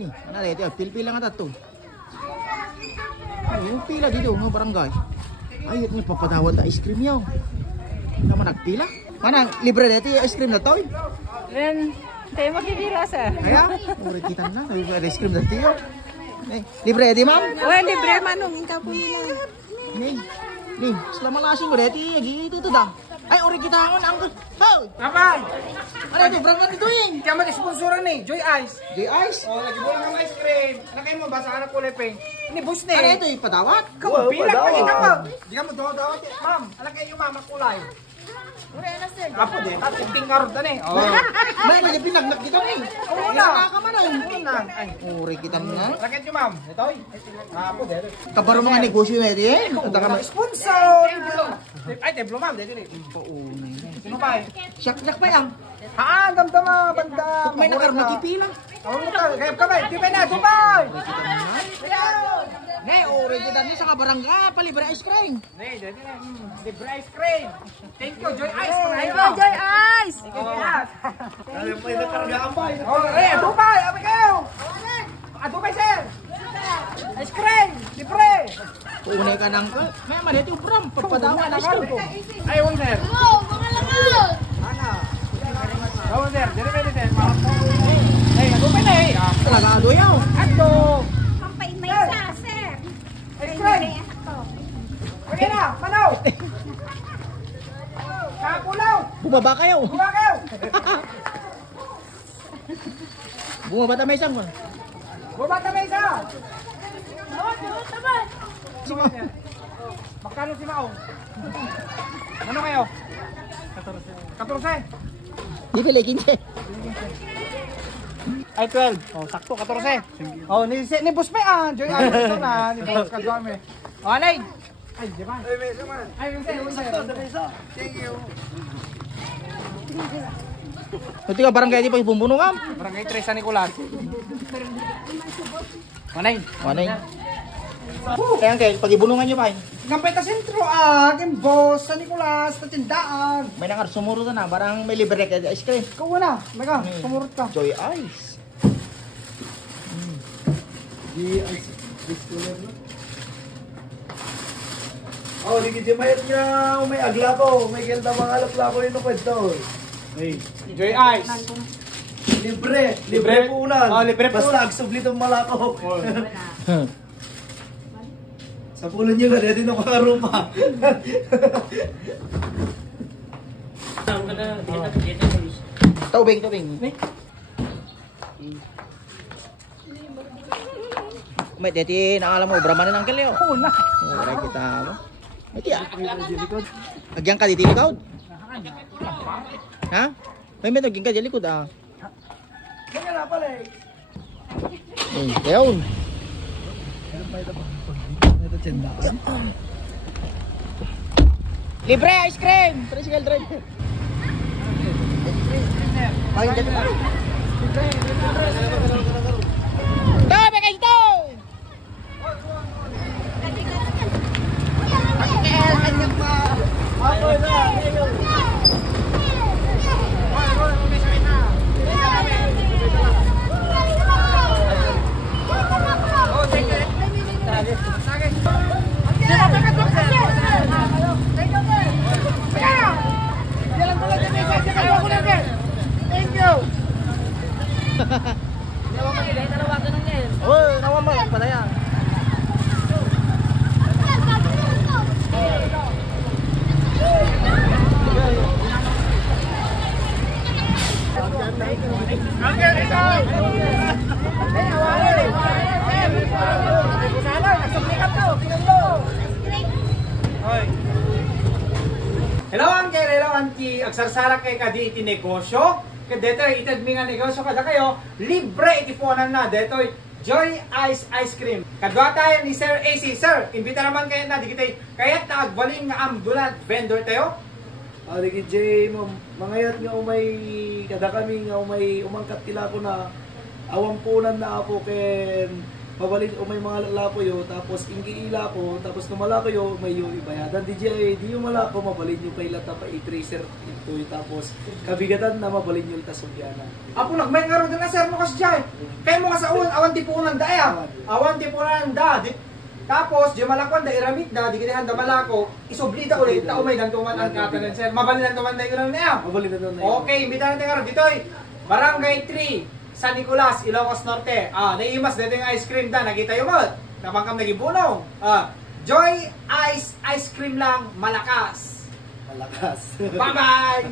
Nih, ano dito? Pil-pila nga tato. Yung pila dito, mga barangay. Ayot nga papadawat na ice cream yaw. Naman nagpila. Mana, libre dito yung ice cream na to? Then, tayo makikira sa. Kaya, ulit kita na. Ice cream na tiyo. Libre dito, ma'am? Oh, libre manong. Inta po nila. Nih, selama lasing ko dito, gitu to da. Ay, ori kita ang angkot. Hoy! Apa? Ano ito? Brand man ito yung? Kaya mag-sponsoran eh, Joy Ice. Joy Ice? Oh, nag-ibulang ng ice cream. Nakay mo, basa ka na kulay peng. Ini boost na Ano eh. ito yung patawat? Kamu bilang pa kita mo. Di ka mo daw-dawat eh. Ma'am, alam kayo yung mama kulay. Apo din, tapos tingkarot na eh. Oh. May may pinagnak kita eh. Oo na. na. Ka man eh. Una. Ay, Ori kita na. lakit nyo ma'am. Ito eh. Apo din. Kabaro mga negosyo eh. Ito ka man. Sponsor! Ay, teblo ma'am. Dito eh. Sino pa eh? Siyak pa yan. Haan, damdama, banda. May nakarmatipila. Awang mo ka, kaya ka ba? Di ba na, Dubai! Nay, ori kita ni sa kabarangay. Palibre ice cream. Nee, dito na. Libre ice cream. Thank you, Joy Ice. Thank you, Joy Ice! Alam mo yung nakargaan ba? Oh, eh, Dubai! Abi kayo! Dubai, sir! Ice cream! Libre! Unay ka nang may man ito bram pagpadawa na ice cream. Ay, wong sir. Hello, mga laman! Ana. Oh, sir. Dito pwede, sir. Ay, Dubai na eh. Talaga ado yaw. Ato! Pampain may isa, sir. Ice cream! Okay na, manaw! Kapulaw! Bumaba kayo. Buka kayo! Bumaba ta may isang mo. Bumata may isa! Sige. Magkano si Mao? Ano kayo? 14. Di pala 15. Ay, 12. Oh, sakto, 14. Oh, ni Boss May Joy Ice ito na. Ni Boss Kadwame. Oh, alay! Ay, di ba? Ay, may saman. Ay, may sakto, thank you. Ito ka barangay di pa ibumbuno ma'am. Barangay Tres San Nicolas. Manay. Manay. Kaya kayo, pag ibulungan nyo pa eh. Ngampay ta sentro, aking Boss San Nicolas, na tindaan. May nangar sumuro na, barang may libre ka ice cream. Ikaw na, mega, sumurot ka. Joy Ice. Di ice cooler no? Oh, di kiti mayat niya may agla ko, may kelda mga alap ko ino pwede. Hey, Joy Ice. libre po unan. Oh, libre po. Basta agsublit ang malako. Sa pulo niyo na dito ko karupa. Tubig. May deti na alam mo, brahmanan ang kalyo. Oo na. Ora kita mo. May tiya. Agyan ka dito likod. Ha? May agyan ka dito likod ah. Kaya na pala eh. Ayun. Ito tindaan. Libre ice cream. Tricycle drive. Paling dito. Tabi kayo ito. Thank you. Oh, nawa mo pala yan. Hello, Angel. Hello, Auntie. Agsarsara kay kadi iti negosyo. Kaya dito, itagmi nga negosyo kada kayo. Libre itipuanan na. Dito, Joy Ice Ice Cream. Kadwa tayo ni Sir AC. Sir, imbita naman kayo na. Di kita kaya't naagbaling nga ambulant vendor tayo. Ari Jay, mangayat nga umay kada kami nga umay umangkat tila ko na awampunan na ako ken mabalin o may mga lapo yo, tapos inggi ilapo, tapos numalako yo, may yo ibayadan. Di yung malako, mabalin yung kay lata pa i-tracer ito, tapos kabigatan na mabalin yung tasugyanan. Apo nagmay nga rin na sir mo kasi dyan. Kaya mo ka sa awan tipunan da ya. Awan tipunan da. Tapos, di malakwan da iramit da, di kinahan da malako, isublida ulit, tao may dantuman ang katanan sir. Mabalin dantuman da yung na Mabalin na doon na Okay, imbitahan natin nga rin. Dito Barangay 3. San Nicolas, Ilocos Norte. Naiimas dito yung ice cream da. Nakita yung mod. Napangkam nagibunong. Joy Ice Cream lang, malakas. malakas. Bye-bye!